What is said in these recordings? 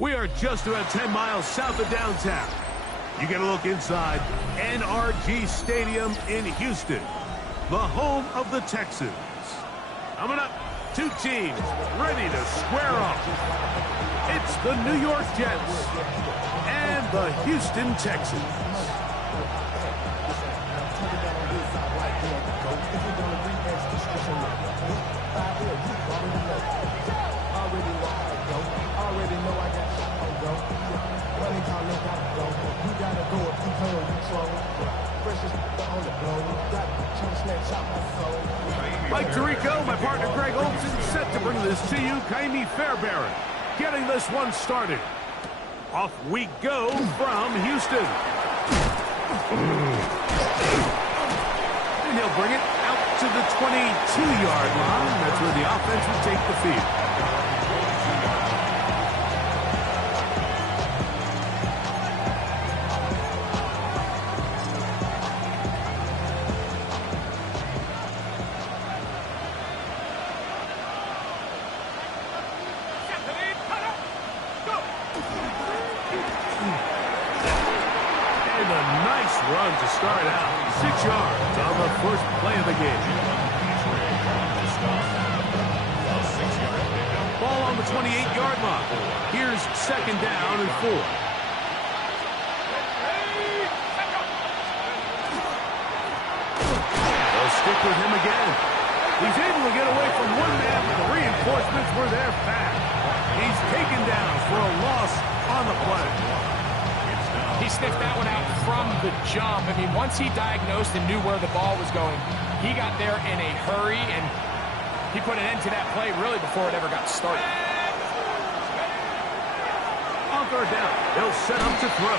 We are just about 10 miles south of downtown. You get a look inside NRG Stadium in Houston, the home of the Texans. Coming up, two teams ready to square off. It's the New York Jets and the Houston Texans. Mike Tirico, my partner Greg Olson, set to bring this to you. Kaimi Fairbairn getting this one started. Off we go from Houston. And he'll bring it out to the 22-yard line. That's where the offense will take the field. Run to start out. 6 yards on the first play of the game. Ball on the 28-yard line. Here's second down and 4. They'll stick with him again. He's able to get away from one man, but the reinforcements were there fast. He's taken down for a loss on the play. He sniffed that one out from the jump. I mean, once he diagnosed and knew where the ball was going, he got there in a hurry, and he put an end to that play really before it ever got started. On third down, he'll set up to throw.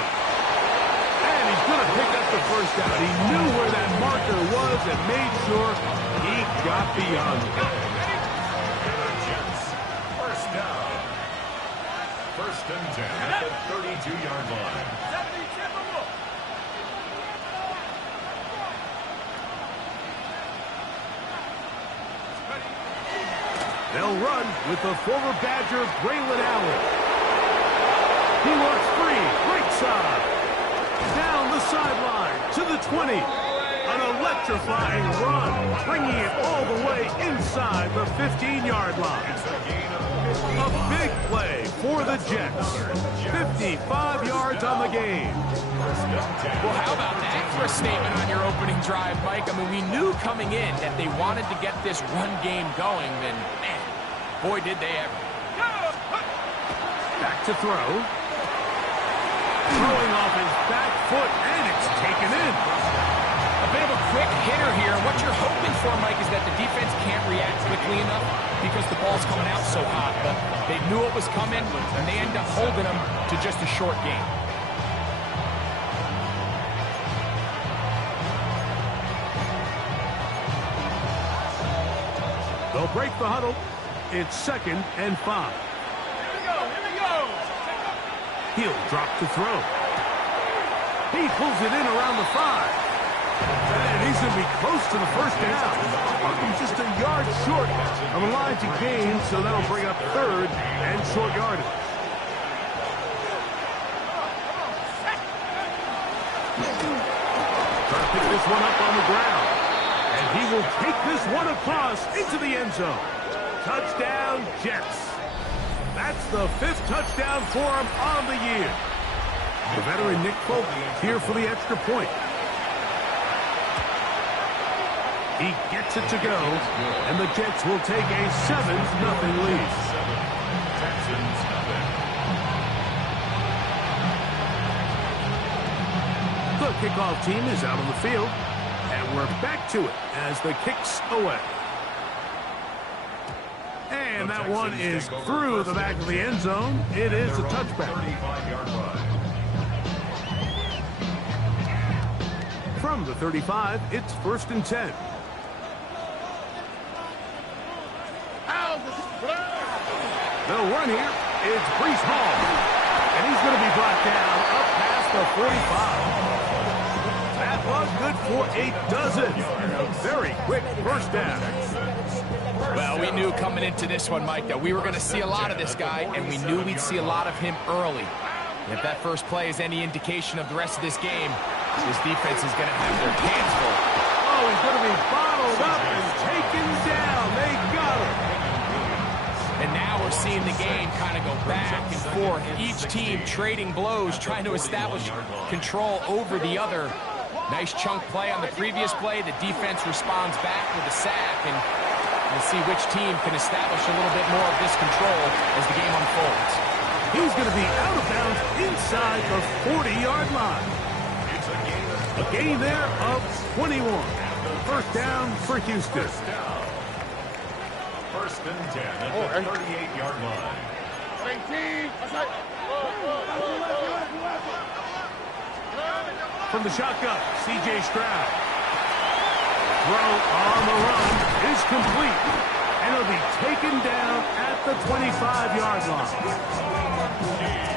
And he's going to pick up the first down. He knew where that marker was and made sure he got beyond it. First down. First and 10 at the 32-yard line. They'll run with the former Badger, Braylon Allen. He works free, right side. Down the sideline to the 20. An electrifying run, bringing it all the way inside the 15-yard line. A big play for the Jets. 55 yards on the game. Well, how about that for a statement on your opening drive, Mike? I mean, we knew coming in that they wanted to get this run game going, and man, boy, did they ever. Back to throw. Throwing off his back foot, and it's taken in. A bit of a quick hitter here. What you're hoping for, Mike, is that the defense can't react quickly enough because the ball's coming out so hot. But they knew it was coming, and they end up holding them to just a short game. They'll break the huddle. It's 2nd and 5. Here we go. He'll drop to throw. He pulls it in around the 5. And he's going to be close to the first down. Just a yard short of a line to gain, so that'll bring up 3rd and short yardage. Trying to pick this one up on the ground. And he will take this one across into the end zone. Touchdown, Jets. That's the 5th touchdown for him on the year. The veteran Nick Folk here for the extra point. He gets it to go, and the Jets will take a 7-0 lead. Texans nothing. The kickoff team is out on the field, and we're back to it as the kick's away. And that one is through the back of the end zone. It is a touchback. 35-yard line. From the 35, it's 1st and 10. They'll run here. It's Breece Hall. And he's going to be brought down up past the 45. That was good for a dozen and a very quick first down. Well, we knew coming into this one, Mike, that we were going to see a lot of this guy, and we knew we'd see a lot of him early. And if that first play is any indication of the rest of this game, this defense is going to have their hands full. Oh, he's going to be bottled up and taken down. They got him. And now we're seeing the game kind of go back and forth. Each team trading blows, trying to establish control over the other. Nice chunk play on the previous play. The defense responds back with a sack, and we'll see which team can establish a little bit more of this control as the game unfolds. He's going to be out of bounds inside the 40-yard line. A gain there of 21. First down for Houston. First and 10 at the 38-yard line. From the shotgun, C.J. Stroud. Throw on the run is complete. And he'll be taken down at the 25-yard line.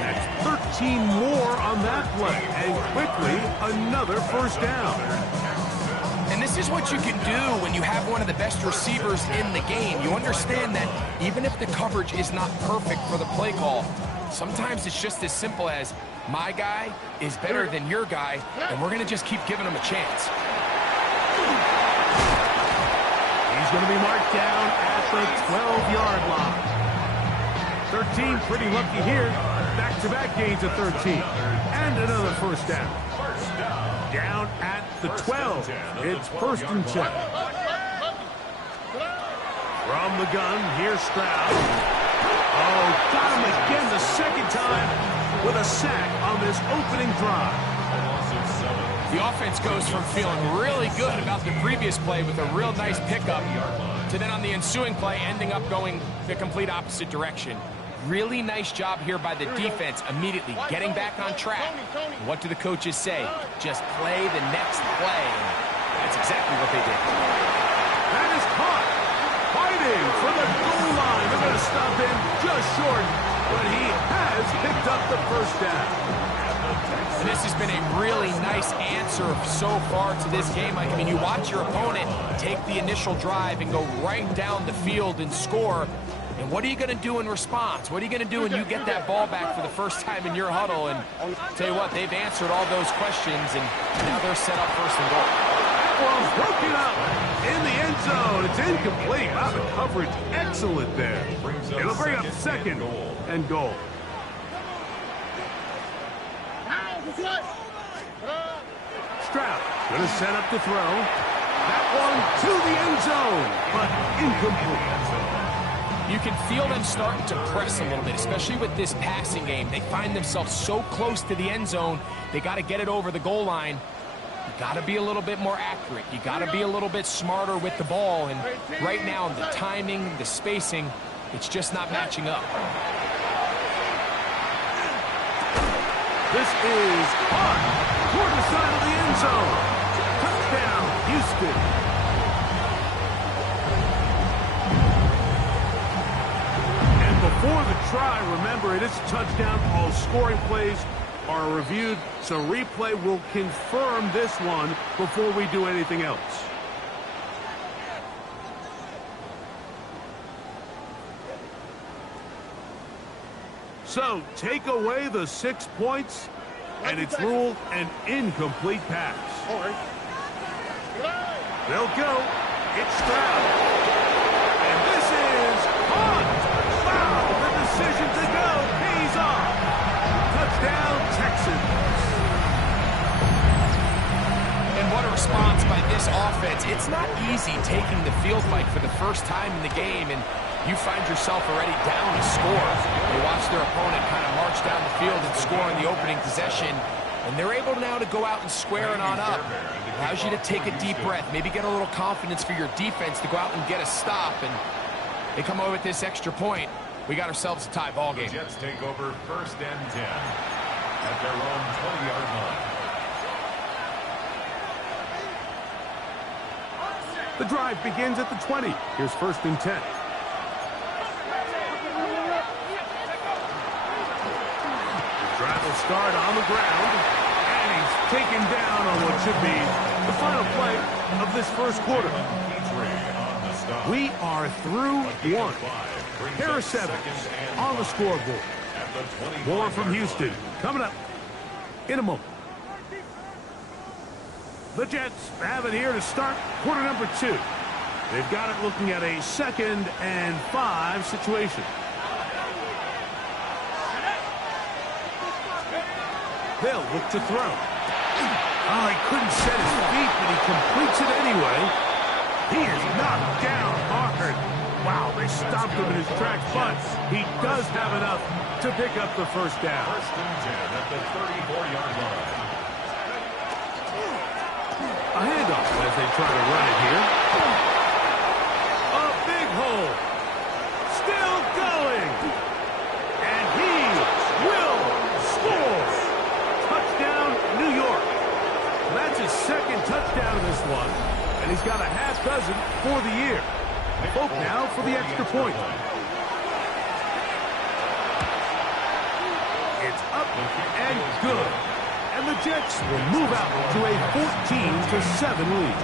That's 13 more on that play. And quickly, another first down. And this is what you can do when you have one of the best receivers in the game. You understand that even if the coverage is not perfect for the play call, sometimes it's just as simple as my guy is better than your guy, and we're going to just keep giving him a chance. He's going to be marked down at the 12-yard line. 13, pretty lucky here. Back-to-back gains of 13. And another first down. Down at the 12. It's first and 10. From the gun, here's Stroud. Oh, got him again the second time with a sack on this opening drive. The offense goes from feeling really good about the previous play with a real nice pickup to then on the ensuing play ending up going the complete opposite direction. Really nice job here by the defense immediately getting back on track. What do the coaches say? Just play the next play. That's exactly what they did. That is caught. Fighting for the goal line. They're going to stop him just short, but he has picked up the first down. And this has been a really nice answer so far to this game. I mean, you watch your opponent take the initial drive and go right down the field and score. And what are you going to do in response? What are you going to do when you get that ball back for the first time in your huddle? And tell you what, they've answered all those questions, and now they're set up first and goal. That one's broken up in the end zone. It's incomplete. Wow, the coverage excellent there. It'll bring up second and goal. Stroud going to set up to throw. That one to the end zone, but incomplete. You can feel them starting to press a little bit, especially with this passing game. They find themselves so close to the end zone, they got to get it over the goal line. You got to be a little bit more accurate. You got to be a little bit smarter with the ball. And right now, the timing, the spacing, it's just not matching up. This is caught toward the side of the end zone. Touchdown, Houston. Before the try, remember, it is a touchdown. All scoring plays are reviewed, so replay will confirm this one before we do anything else. So, take away the 6 points, and it's ruled an incomplete pass. They'll go. It's Stroud. And this is caught. Decision to go pays off. Touchdown, Texans. And what a response by this offense. It's not easy taking the field, Mike, for the first time in the game, and you find yourself already down to score. You watch their opponent kind of march down the field and score in the opening possession, and they're able now to go out and square it on up. Allows you to take a deep breath, maybe get a little confidence for your defense to go out and get a stop, and they come away with this extra point. We got ourselves a tie ball game. The Jets take over first and 10 at their own 20-yard line. The drive begins at the 20. Here's first and 10. The drive will start on the ground, and he's taken down on what should be The final play of this first quarter. We are through one. Pair of sevens on the scoreboard. More from Houston coming up in a moment. The Jets have it here to start quarter number 2. They've got it looking at a 2nd and 5 situation. They'll look to throw. Oh, he couldn't set his feet, but he completes it anyway. He is knocked down hard. Wow, they stopped him in his tracks, but he does have enough to pick up the first down. First and 10 at the 34-yard line. A handoff as they try to run it here. A big hole. Still going. And he will score. Touchdown, New York. That's his 2nd touchdown in this one. And he's got a half dozen for the year. Both now for the extra point. It's up and good. And the Jets will move out to a 14-7 lead.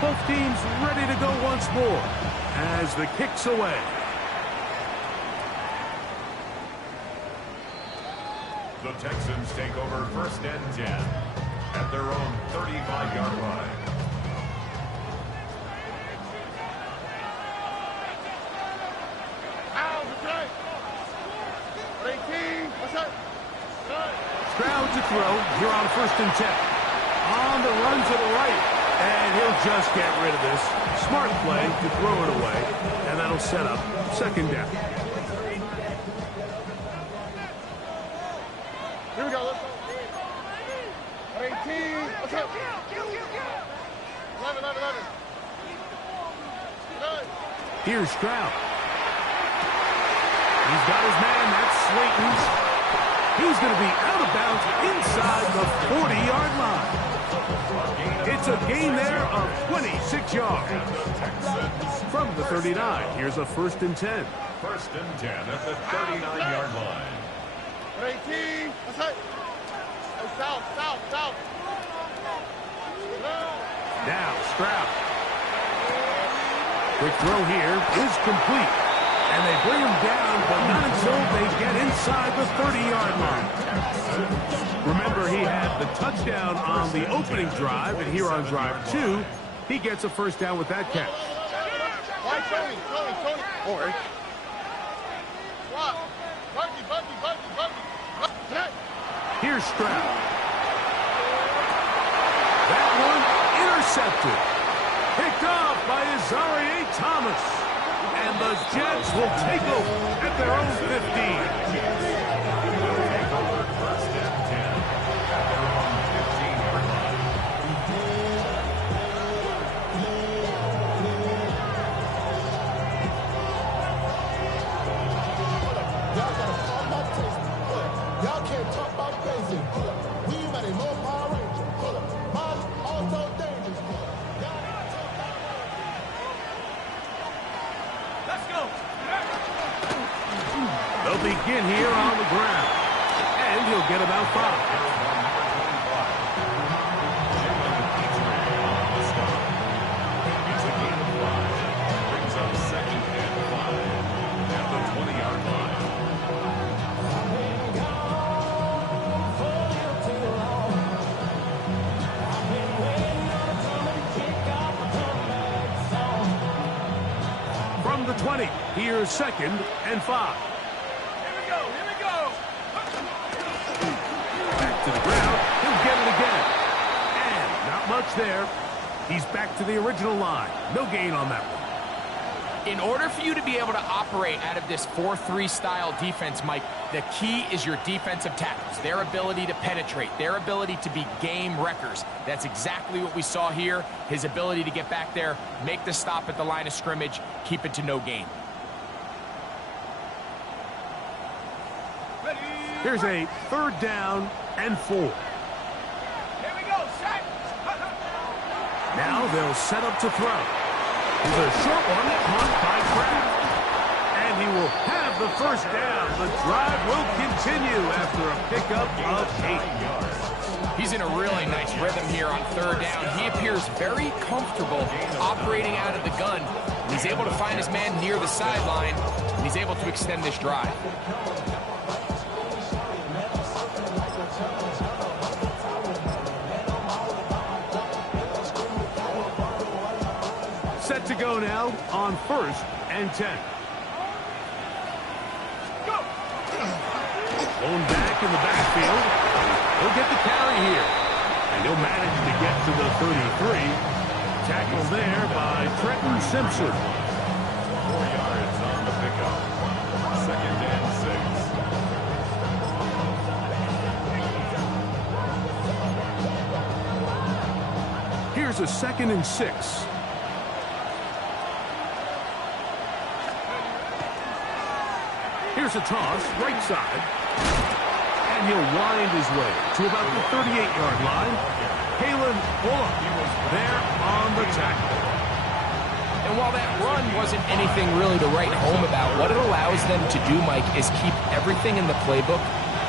Both teams ready to go once more as the kick's away. The Texans take over first and 10 at their own 35-yard line. Stroud to throw here on first and 10. On the run to the right. And he'll just get rid of this. Smart play to throw it away. And that'll set up 2nd down. Here we go. Let's go. 18. What's up? 11. Here's Stroud. He's got his man. That's Slayton. He's going to be out of bounds inside the 40-yard line. It's a gain there of 26 yards. From the 39, here's a 1st and 10. First and 10 at the 39-yard line. 18. What's up? Oh, south. Now Stroud. Quick throw here is complete. And they bring him down, but not until they get inside the 30-yard line. Remember, he had the touchdown on the opening drive, and here on drive 2, he gets a first down with that catch. Tony. Or. Here's Stroud. That one intercepted. Picked off by Azareye'h Thomas. And the Jets will take over at their own 15. First and 10 at their own 15-yard line. Y'all gotta talk about tasting. Y'all can't talk about basic. We got a low Power Ranger. Mom also dangerous. They'll begin here on the ground. And he'll get about 5. It's a gain of 5. Brings up 2nd and 5 at the 20-yard line. From the 20, here's 2nd and 5. Back to the ground. He'll get it again. And not much there. He's back to the original line. No gain on that one. In order for you to be able to operate out of this 4-3 style defense, Mike, the key is your defensive tackles, their ability to penetrate, their ability to be game wreckers. That's exactly what we saw here, his ability to get back there, make the stop at the line of scrimmage, keep it to no gain. Here's a 3rd down and 4. Here we go, set. Now they'll set up to throw. Here's a short one caught by Kraft. And he will have the first down. The drive will continue after a pickup of 8. He's in a really nice rhythm here on third down. He appears very comfortable operating out of the gun. He's able to find his man near the sideline, and he's able to extend this drive. Set to go now on 1st and 10. Going back in the backfield. He'll get the carry here. And he'll manage to get to the 33. Tackled there by Trenton Simpson. 4 yards on the pickup. 2nd and 6. Here's a 2nd and 6. Here's a toss, right side. And he'll wind his way to about the 38-yard line. Kalen Bullock there on the tackle. And while that run wasn't anything really to write home about, what it allows them to do, Mike, is keep everything in the playbook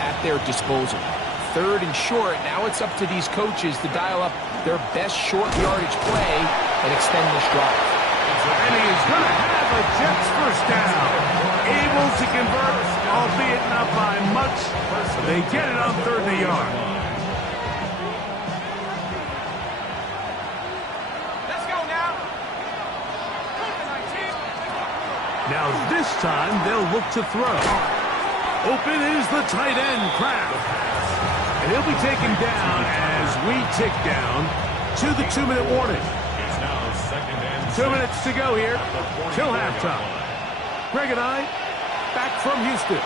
at their disposal. 3rd and short, now it's up to these coaches to dial up their best short yardage play and extend this drive. And he's going to have a Jets first down. Able to convert, albeit not by much. So they get it on 3rd and a yard. Let's go now. Now this time they'll look to throw. Open is the tight end, Kraft. And he'll be taken down as we tick down to the 2-minute warning. It's now 2nd and 2 minutes to go here till halftime. Greg and I back from Houston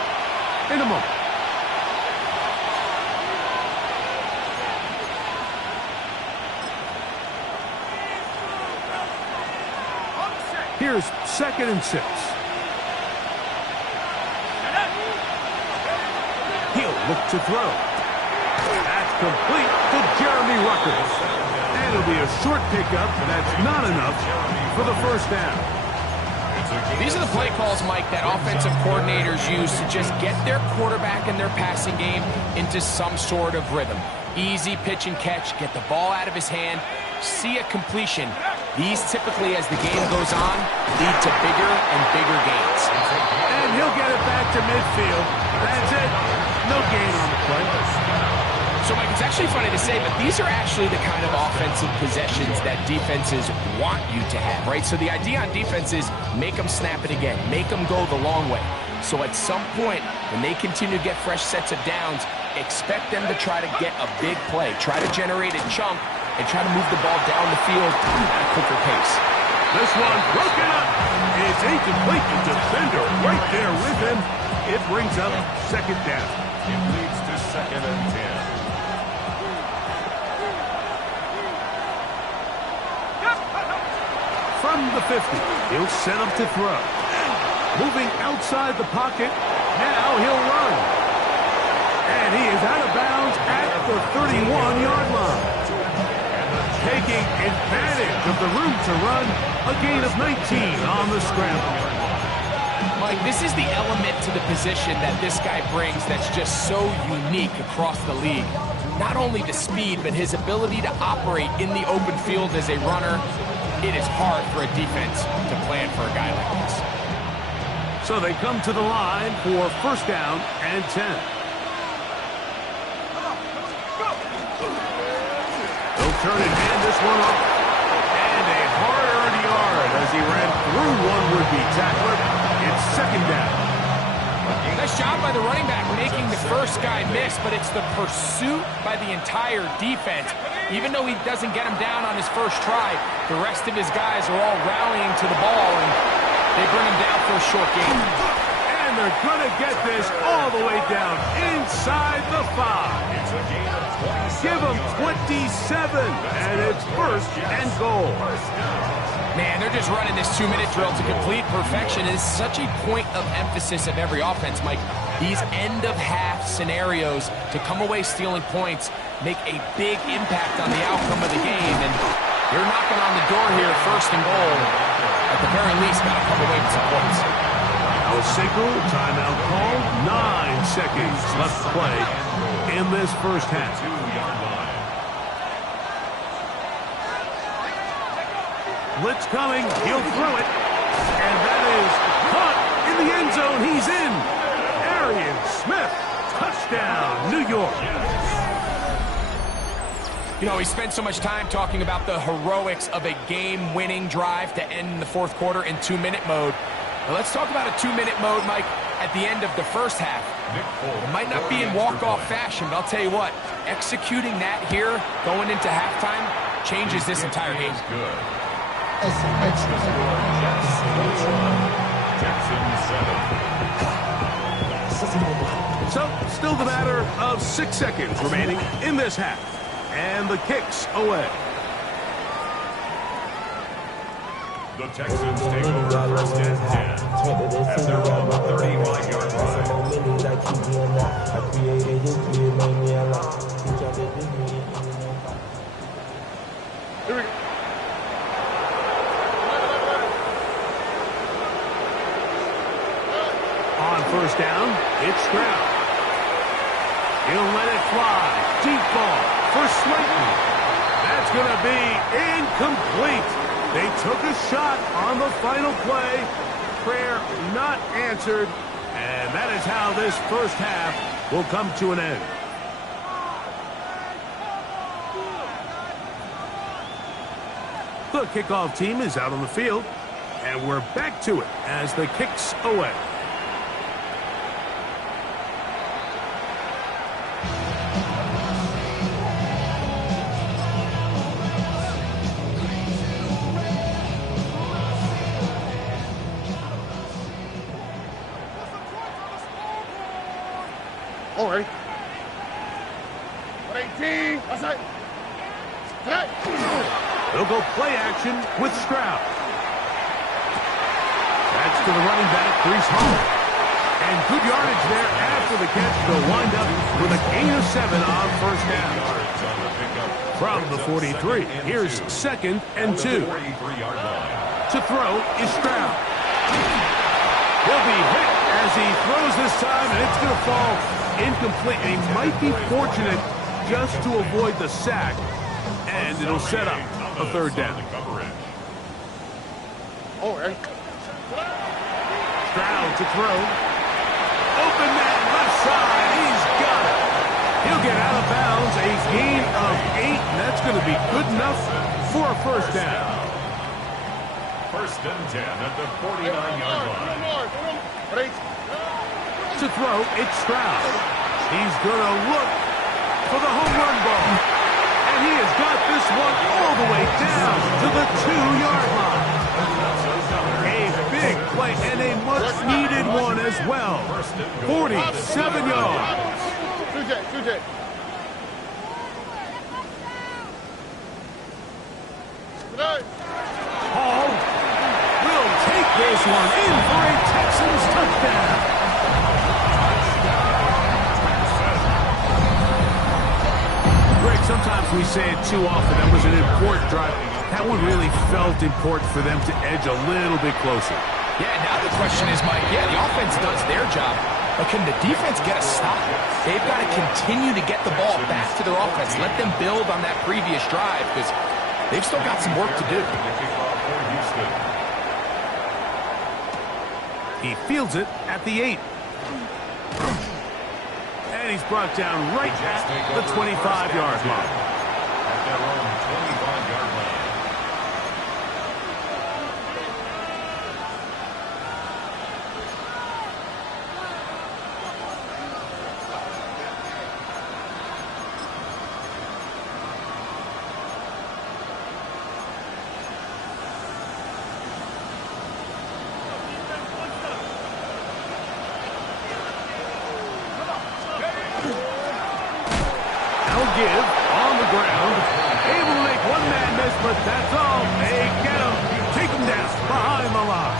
in a moment. Here's 2nd and 6. He'll look to throw. That's complete to Jeremy Ruckers. And it'll be a short pickup. That's not enough for the first down. These are the play calls, Mike, that offensive coordinators use to just get their quarterback and their passing game into some sort of rhythm. Easy pitch and catch, get the ball out of his hand, see a completion. These typically, as the game goes on, lead to bigger and bigger gains. And he'll get it back to midfield. That's it. No gain on the play. So, Mike, it's actually funny to say, but these are actually the kind of offensive possessions that defenses want you to have, right? So the idea on defense is make them snap it again, make them go the long way. So at some point, when they continue to get fresh sets of downs, expect them to try to get a big play, try to generate a chunk, and try to move the ball down the field at a quicker pace. This one broken up. It's incomplete. The defender right there with him. It brings up 2nd down. It leads to 2nd and 10. From the 50, he'll set up to throw. Moving outside the pocket, now he'll run. And he is out of bounds at the 31-yard line. Taking advantage of the room to run, a gain of 19 on the scramble. Mike, this is the element to the position that this guy brings that's just so unique across the league. Not only the speed, but his ability to operate in the open field as a runner. It is hard for a defense to plan for a guy like this. So they come to the line for 1st down and 10. They'll turn and hand this one off. And a hard-earned yard as he ran through one would-be tackler. It's 2nd down. Nice job by the running back making the first guy miss, but it's the pursuit by the entire defense. Even though he doesn't get him down on his first try, the rest of his guys are all rallying to the ball, and they bring him down for a short gain. And they're going to get this all the way down inside the 5. It's a gain of 27. Give him 27, and it's 1st and goal. Man, they're just running this 2-minute drill to complete perfection. It is such a point of emphasis of every offense, Mike. These end-of-half scenarios to come away stealing points make a big impact on the outcome of the game. And they're knocking on the door here, 1st and goal. At the very least, got to come away with some points. A single, timeout call, 9 seconds left to play in this first half. 2-yard line. Blitz coming, he'll throw it, and that is caught in the end zone. He's in. Arian Smith, touchdown, New York. You know, we spent so much time talking about the heroics of a game-winning drive to end the fourth quarter in 2-minute mode. Now let's talk about a 2-minute mode, Mike, at the end of the first half. It might not be in walk-off fashion, but I'll tell you what, executing that here, going into halftime, changes this entire game. Good. Jets 41, Texans 7. So, still the matter of 6 seconds remaining in this half. And the kick's away. The Texans take over first and 10 at their own 35-yard line. Here we go. On first down, it's Stroud. He'll let it fly. Deep ball for Slayton. That's going to be incomplete. They took a shot on the final play. Prayer not answered. And that is how this first half will come to an end. The kickoff team is out on the field. And we're back to it as the kick's away. All right. 118. Outside. Hey. They'll go play action with Stroud. That's to the running back, Brees Hall. And good yardage there after the catch. They'll wind up with a gain of 7 on first down. From the 43, here's 2nd and 2. To throw is Stroud. He'll be hit as he throws this time, and it's going to fall incomplete. And he might be fortunate just to avoid the sack, and it'll set up a third down. All right. Stroud to throw. Open man left side. He's got it. He'll get out of bounds. A gain of 8, and that's going to be good enough for a first down. First and 10 at the 49-yard line. To throw, it's Stroud. He's going to look for the home run ball. And he has got this one all the way down to the 2-yard line. A big play and a much-needed one as well. 47 yards. 2J. Hall will take this one in for a Texans touchdown. Greg, sometimes we say it too often. That was an important drive. That one really felt important for them to edge a little bit closer. Yeah, now the question is, Mike, the offense does their job, but can the defense get a stop? They've got to continue to get the ball back to their offense. Let them build on that previous drive because they've still got some work to do. He fields it at the 8. And he's brought down right at the 25-yard line. At their own 25-yard line. Give on the ground. Able to make one man miss, but that's all. They get him. Take him down behind the line.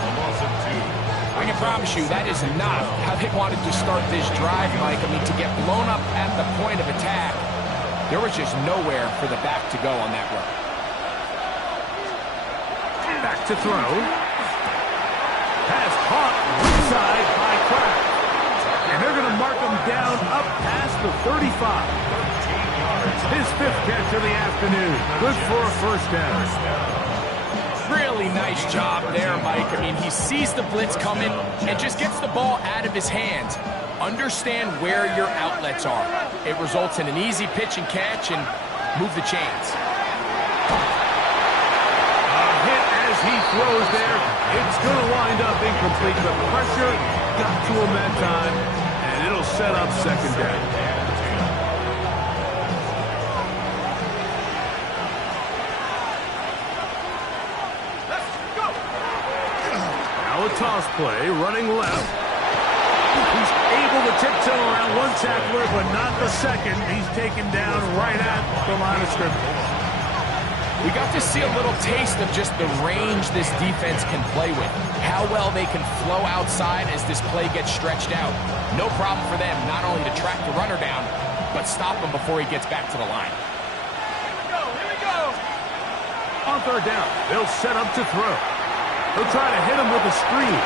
I can promise you that is not how they wanted to start this drive, Mike. I mean, to get blown up at the point of attack, there was just nowhere for the back to go on that run. Back to throw. Pass caught. inside by Kraft. And they're going to mark him down up past the 35. His 5th catch of the afternoon. Good for a first down. Really nice job there, Mike. I mean, he sees the blitz coming and just gets the ball out of his hands. Understand where your outlets are. It results in an easy pitch and catch and move the chains. A hit as he throws there. It's going to wind up incomplete. The pressure got to him that time, and it'll set up second down. Now a toss play, running left. He's able to tiptoe around one tackler, but not the second. He's taken down right at the line of scrimmage. We got to see a little taste of just the range this defense can play with. How well they can flow outside as this play gets stretched out. No problem for them not only to track the runner down, but stop him before he gets back to the line. Here we go. On third down, they'll set up to throw. They'll try to hit him with a screen.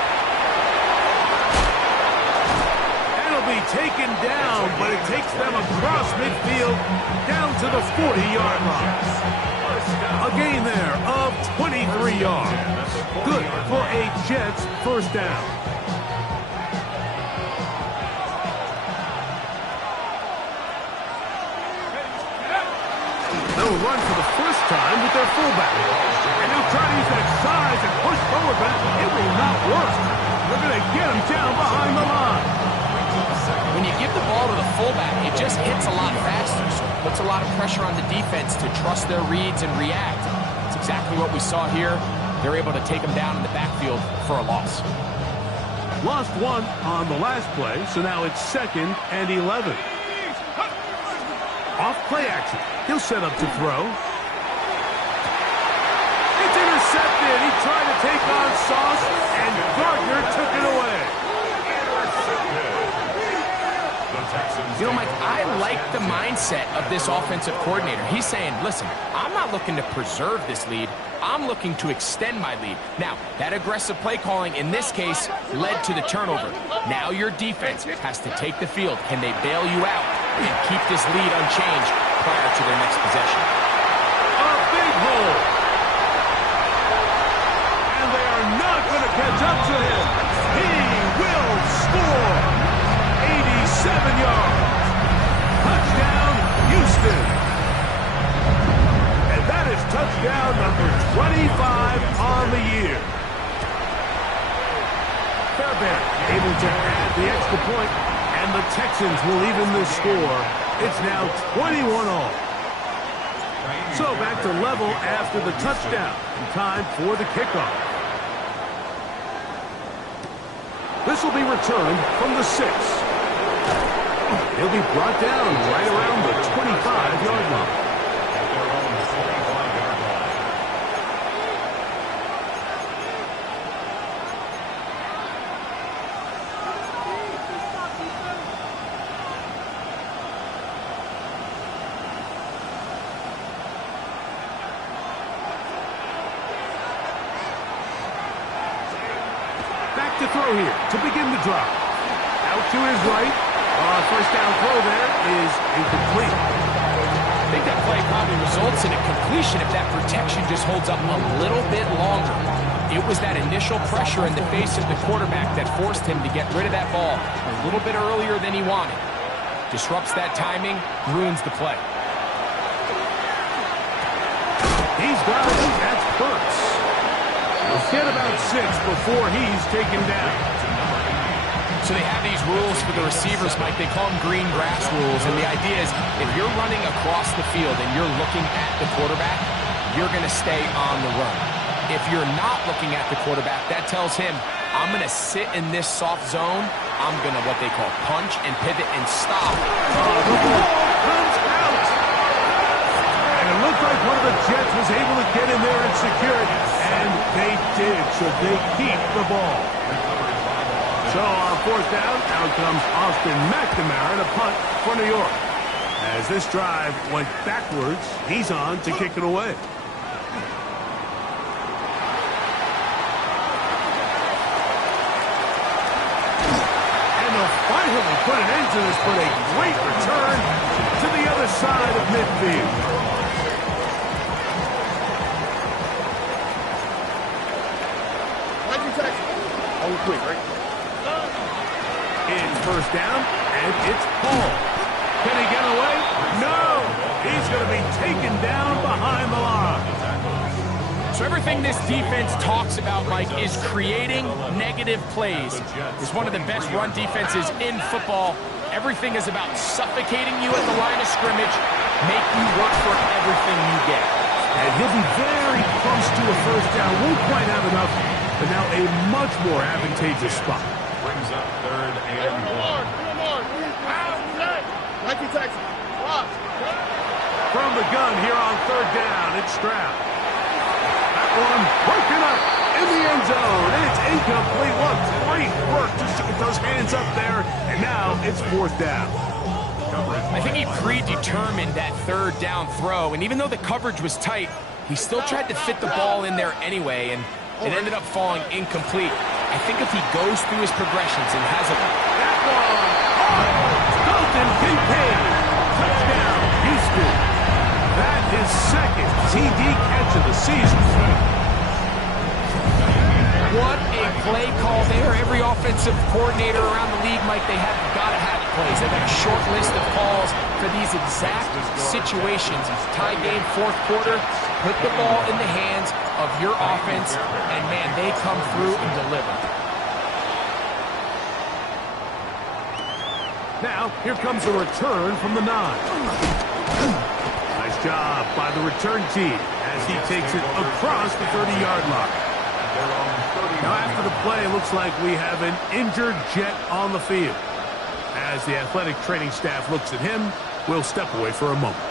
Be taken down, but it takes them across midfield down to the 40-yard line. A gain there of 23 yards. Good for a Jets first down. They'll run for the first time with their fullback. And they'll try to use that size and push forward, but it will not work. They're going to get him down behind the line. When you give the ball to the fullback, it just hits a lot faster, so it puts a lot of pressure on the defense to trust their reads and react. It's exactly what we saw here. They're able to take him down in the backfield for a loss. Lost one on the last play, so now it's 2nd and 11. Off play action. He'll set up to throw. It's intercepted. He tried to take on Sauce, and Gardner took it away. You know, Mike, I like the mindset of this offensive coordinator. He's saying, listen, I'm not looking to preserve this lead. I'm looking to extend my lead. Now, that aggressive play calling in this case led to the turnover. Now your defense has to take the field. Can they bail you out and keep this lead unchanged prior to their next possession? A big hole. And they are not going to catch up to him. He will score. 87 yards. Touchdown, Houston. And that is touchdown number 25 on the year. Fairbairn able to add the extra point, and the Texans will even the score. It's now 21-all. So back to level after the touchdown. Time for the kickoff. This will be returned from the 6. He'll be brought down right around the 25-yard line. Back to throw here to begin the drive. Out to his right. First down throw there is incomplete. I think that play probably results in a completion if that protection just holds up a little bit longer. It was that initial pressure in the face of the quarterback that forced him to get rid of that ball a little bit earlier than he wanted. Disrupts that timing, ruins the play. He's got it. That's Burks. He'll get about 6 before he's taken down. So they have these rules for the receivers, Mike. They call them green grass rules. And the idea is if you're running across the field and you're looking at the quarterback, you're going to stay on the run. If you're not looking at the quarterback, that tells him, I'm going to sit in this soft zone. I'm going to what they call punch and pivot and stop. The ball comes out. And it looked like one of the Jets was able to get in there and secure it. And they did, so they keep the ball. So on fourth down, out comes Austin McNamara to punt for New York. As this drive went backwards, he's on to kick it away. finally put an end to this, but a great return to the other side of midfield. Like you, Texans. On the quick, right? It's first down, and it's Paul. Can he get away? No! He's going to be taken down behind the line. So everything this defense talks about, Mike, is creating negative plays. It's one of the best run defenses in football. Everything is about suffocating you at the line of scrimmage, make you work for everything you get. And he'll be very close to a first down. Won't quite have enough, but now a much more advantageous spot. Brings up third and one. Like you, Texans. Watch. From the gun here on third down, it's Stroud. That one broken up in the end zone. It's incomplete. What great work just to get those hands up there. And now it's fourth down. I think he predetermined that third down throw, and even though the coverage was tight, he still tried to fit the ball in there anyway, and it ended up falling incomplete. I think if he goes through his progressions and has a... That one, Dalton Kincaid. Touchdown, Houston. That is second TD catch of the season. What a play call there. Every offensive coordinator around the league, Mike, they have got to have plays. They've got a short list of calls for these exact situations. Tie game, fourth quarter, put the ball in the hands of your offense, and, man, they come through and deliver. Now, here comes a return from the 9. Nice job by the return team as he takes it across the 30-yard line. Now, after the play, it looks like we have an injured Jet on the field. As the athletic training staff looks at him, we'll step away for a moment.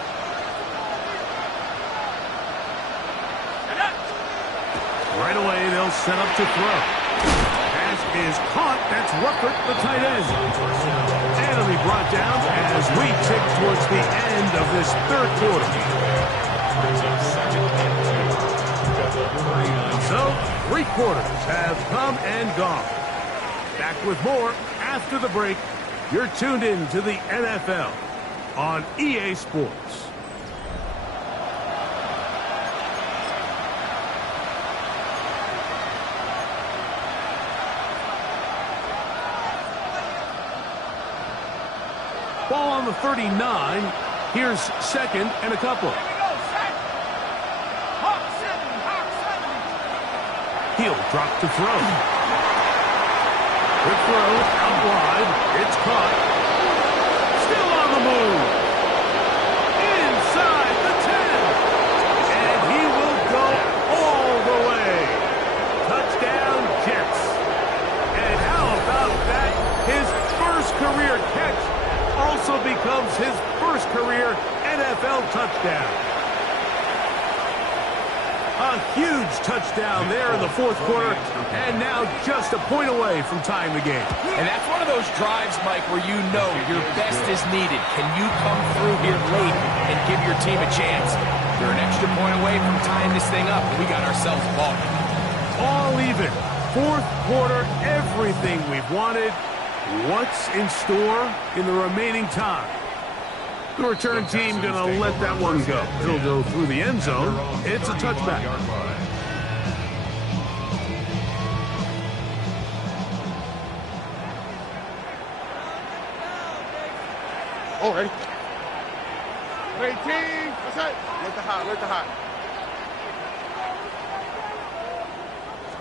Right away, they'll set up to throw. Pass is caught. That's Ruckert, the tight end. And it'll be brought down as we tick towards the end of this third quarter. So, 3 quarters have come and gone. Back with more after the break. You're tuned in to the NFL on EA Sports. Ball on the 39. Here's second and a couple. He'll drop to throw. Quick throw out wide. It's caught. Still on the move. Inside the 10. And he will go all the way. Touchdown, Jets. And how about that? His first career catch also becomes his first career NFL touchdown. A huge touchdown there in the fourth quarter, and now just a point away from tying the game. And that's one of those drives, Mike, where you know your best is needed. Can you come through here late and give your team a chance? You're an extra point away from tying this thing up, and we got ourselves a ball. All even. Fourth quarter, everything we've wanted. What's in store in the remaining time? The return team going to let that one go. It'll go through the end zone. It's a touchback. Oh, ready? Ready, team. That's it. Let the hot, let the hot.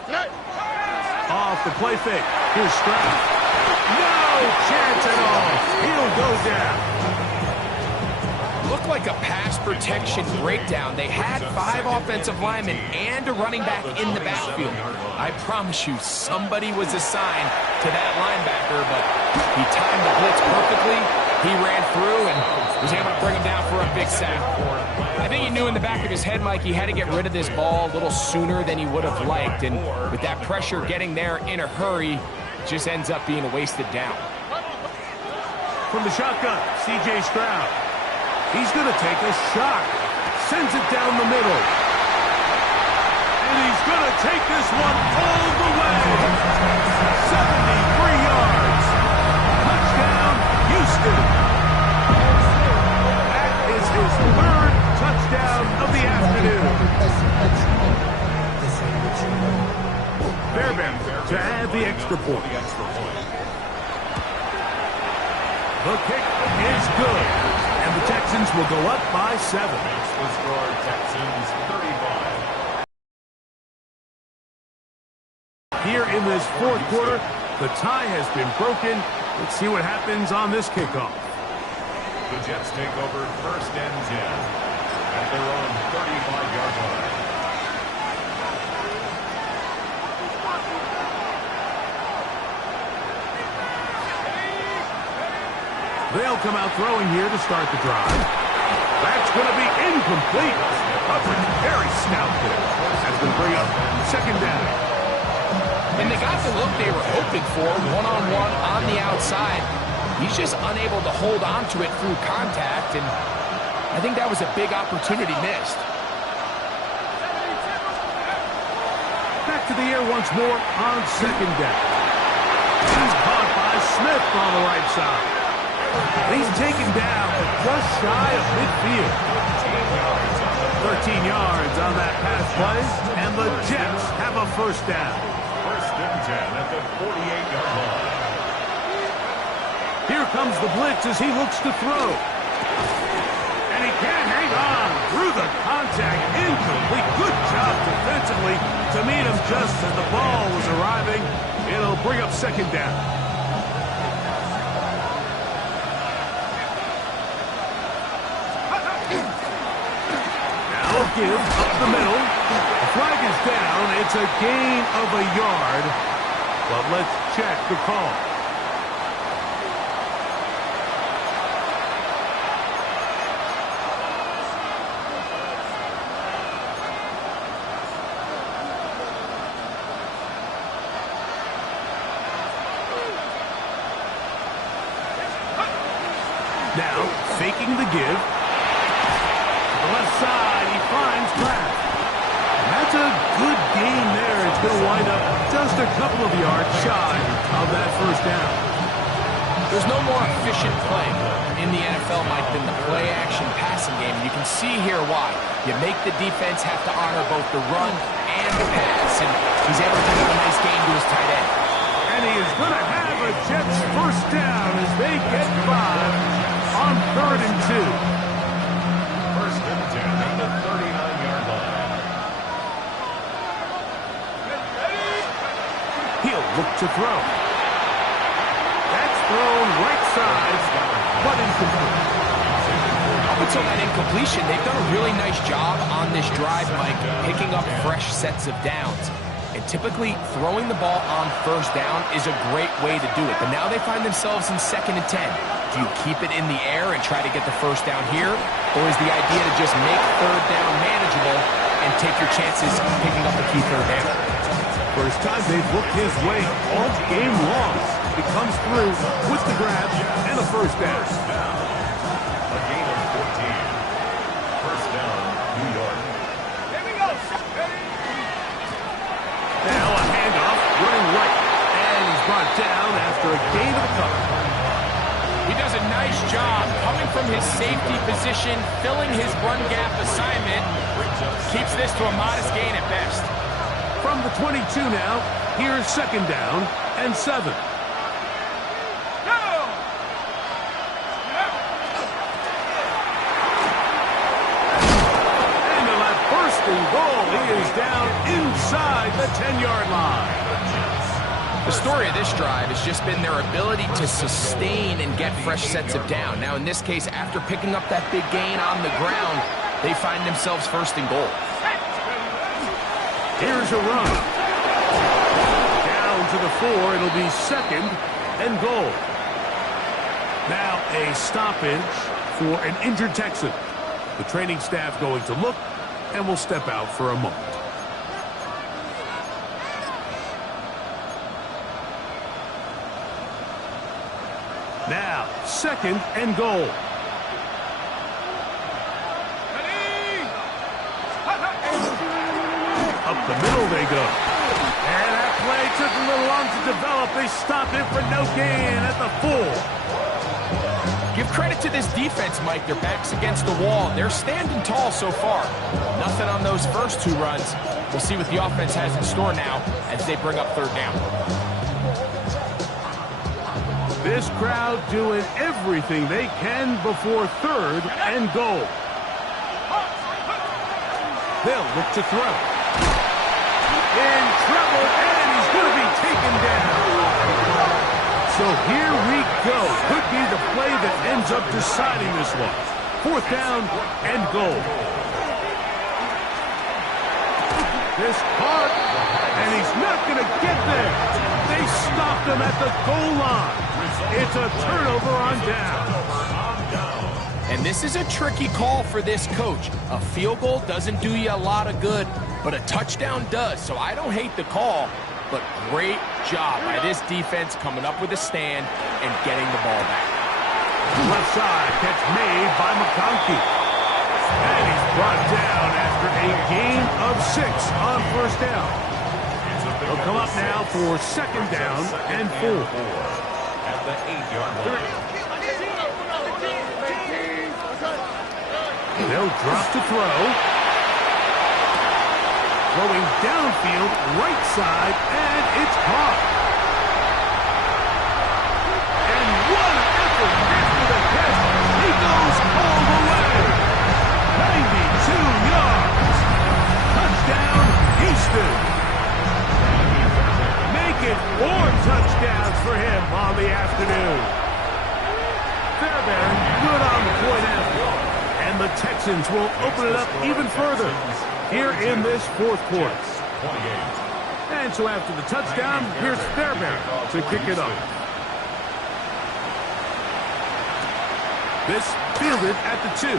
Set. Off the play fake. Here's Stroud. No chance at all. He'll go down. Looked like a pass protection breakdown. They had 5 offensive linemen and a running back in the backfield. I promise you, somebody was assigned to that linebacker, but he timed the blitz perfectly. He ran through and was able to bring him down for a big sack. I think he knew in the back of his head, Mike, he had to get rid of this ball a little sooner than he would have liked. And with that pressure getting there in a hurry, it just ends up being a wasted down. From the shotgun, C.J. Stroud. He's going to take a shot. Sends it down the middle. And he's going to take this one all the way. 73 yards. Touchdown. to add the extra point. The kick is good, and the Texans will go up by 7. Makes the score Texans 35. Here in this fourth quarter, the tie has been broken. Let's see what happens on this kickoff. The Jets take over 1st and 10 at their own 35-yard line. They'll come out throwing here to start the drive. That's going to be incomplete. Coverage very stout there. That's going to bring up 2nd down. And they got the look they were hoping for, one-on-one on the outside. He's just unable to hold on to it through contact, and I think that was a big opportunity missed. Back to the air once more on 2nd down. He's caught by Smith on the right side. He's taken down just shy of midfield. 13 yards on that pass play, and the Jets have a 1st down. 1st and 10 at the 48-yard line. Here comes the blitz as he looks to throw. And he can't hang on through the contact. Incomplete. Good job defensively to meet him just as the ball was arriving. It'll bring up 2nd down. Now give up the middle. The flag is down. It's a gain of a yard. But let's check the call. Now, faking the give. To the left side, he finds Kraft. And that's a good gain there. It's going to wind up just a couple of yards shy of that 1st down. There's no more efficient play in the NFL, Mike, than the play-action passing game. You can see here why. You make the defense have to honor both the run and the pass, and he's able to pick up a nice gain to his tight end. And he is going to have a Jets 1st down as they get 5 on 3rd and 2. 1st and 10 at the 39-yard line. He'll look to throw. That's thrown right side, but incomplete. Up until that incompletion, they've done a really nice job on this drive, Mike, picking up fresh sets of downs. And typically, throwing the ball on 1st down is a great way to do it. But now they find themselves in 2nd and 10. Do you keep it in the air and try to get the 1st down here? Or is the idea to just make 3rd down manageable and take your chances picking up a key 3rd down? First time they've looked his way all game long. He comes through with the grab and a 1st down. A gain of 14. 1st down, New York. Here we go. Now a handoff running right. And he's brought down after a gain of a couple. He does a nice job coming from his safety position, filling his run gap assignment. Keeps this to a modest gain at best. From the 22 now, here's 2nd down and 7. And they'll have 1st and goal. He is down inside the 10-yard line. The story of this drive has just been their ability to sustain and get fresh sets of down. Now, in this case, after picking up that big gain on the ground, they find themselves 1st and goal. Here's a run. Down to the 4. It'll be 2nd and goal. Now a stoppage for an injured Texan. The training staff going to look and will step out for a moment. Now, 2nd and goal. Up the middle they go. And that play took a little long to develop. They stopped it for no gain at the 4. Give credit to this defense, Mike. Their back's against the wall. They're standing tall so far. Nothing on those first 2 runs. We'll see what the offense has in store now as they bring up 3rd down. This crowd doing everything they can before 3rd and goal. They'll look to throw. In trouble, and he's going to be taken down. So here we go. Could be the play that ends up deciding this one. 4th down and goal. This caught, and he's not going to get there. They stopped him at the goal line. It's a turnover on down. And this is a tricky call for this coach. A field goal doesn't do you a lot of good, but a touchdown does. So I don't hate the call, but great job by this defense coming up with a stand and getting the ball back. Left side catch made by McConkey. And he's brought down after a gain of 6 on 1st down. They'll come up now for 2nd down and 4. At the 8-yard line. They'll drop to throw. Throwing downfield, right side, and it's caught. And what an effort after the catch. He goes all the way. 92 yards. Touchdown, Houston. Make it 4 touchdowns for him on the afternoon. Fairbairn good on the point after. And the Texans will open it up even further here in this 4th quarter. And so after the touchdown, here's Fairbairn to kick it off. This fielded at the 2.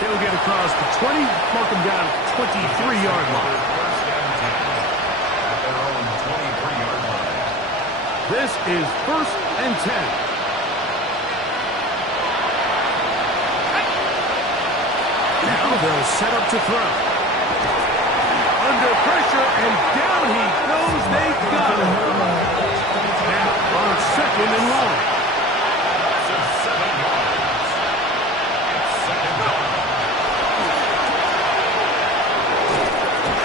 They'll get across the 20, mark them down at the 23-yard line. This is 1st and 10. Now they'll set up to throw. Under pressure, and down he goes. They got him. Now on 2nd and long.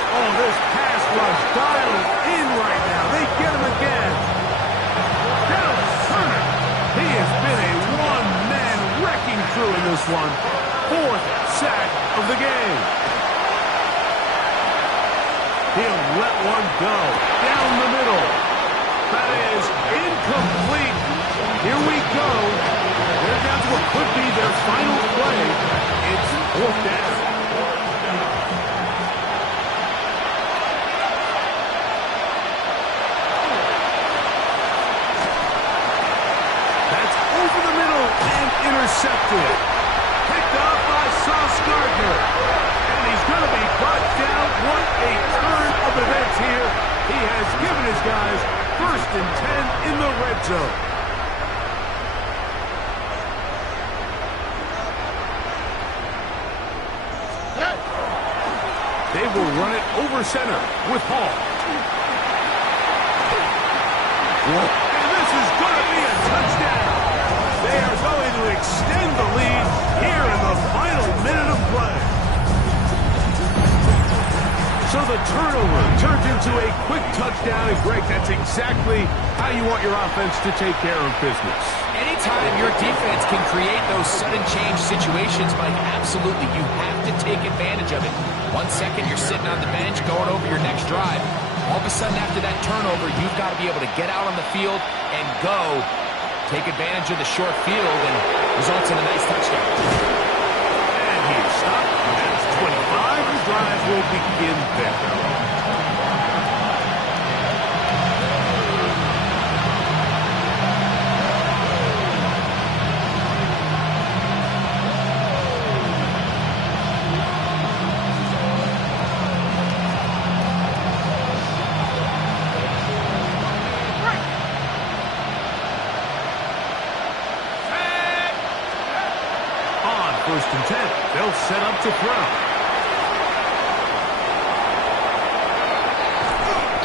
Oh, this pass rush dialed in right now. They get him again. Dallas Turner. He has been a one-man wrecking crew in this one. 4th sack of the game. He'll let one go down the middle. That is incomplete. Here we go. They're down to what could be their final play. It's 4th down. That's over the middle and intercepted. Picked up by Sauce Gardner. And he's going to be brought down. What a turn of events here. He has given his guys 1st and 10 in the red zone. They will run it over center with Hall. And this is going to be a touchdown. They are going to extend the lead here in the final minute of play. So the turnover turns into a quick touchdown. And Greg, that's exactly how you want your offense to take care of business. Anytime your defense can create those sudden change situations, Mike, absolutely, you have to take advantage of it. 1 second, you're sitting on the bench going over your next drive. All of a sudden, after that turnover, you've got to be able to get out on the field and go. Take advantage of the short field, and results in a nice touchdown. And he's stopped. That's 25. The drive will begin there. First and 10. They'll set up to throw.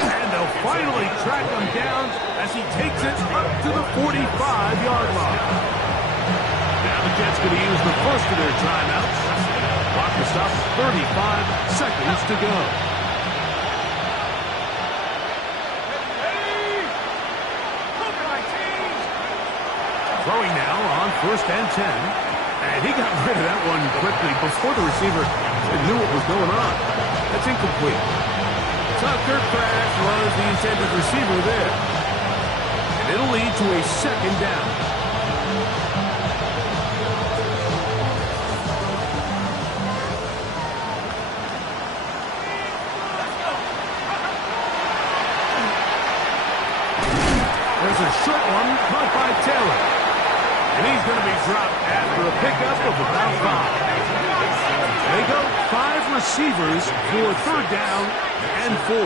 And they'll finally track him down as he takes it up to the 45-yard line. Now the Jets going to use the first of their timeouts. Clock is up, 35 seconds to go. Throwing now on 1st and 10. And he got rid of that one quickly before the receiver knew what was going on. That's incomplete. Tucker Craft was the intended receiver there. And it'll lead to a 2nd down. There's a short one caught by Taylor. And he's going to be dropped after a pickup of about 5. They go 5 receivers for 3rd down and 4.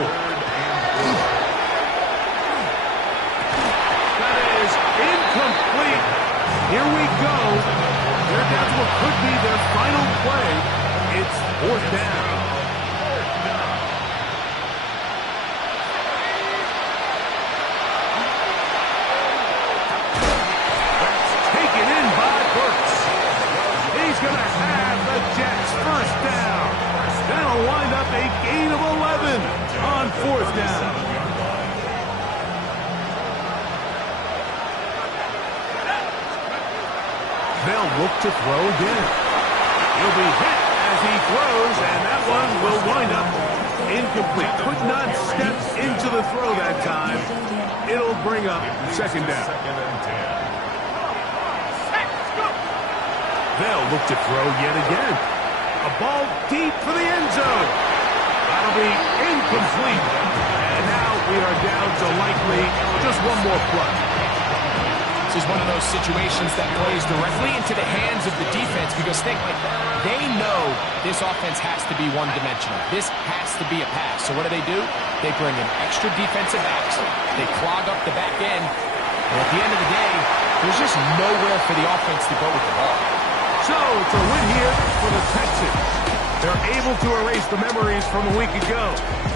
That is incomplete. Here we go. They're down to what could be their final play. It's 4th down. Going to have the Jets 1st down. That'll wind up a gain of 11 on 4th down. They'll look to throw again. He'll be hit as he throws, and that one will wind up incomplete. Could not step into the throw that time. It'll bring up 2nd down. They'll look to throw yet again. A ball deep for the end zone. That'll be incomplete. And now we are down to likely just one more play. This is one of those situations that plays directly into the hands of the defense because they know this offense has to be one-dimensional. This has to be a pass. So what do? They bring in extra defensive backs. They clog up the back end. And at the end of the day, there's just nowhere for the offense to go with the ball. So, it's a win here for the Texans. They're able to erase the memories from a week ago.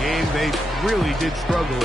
Game they really did struggle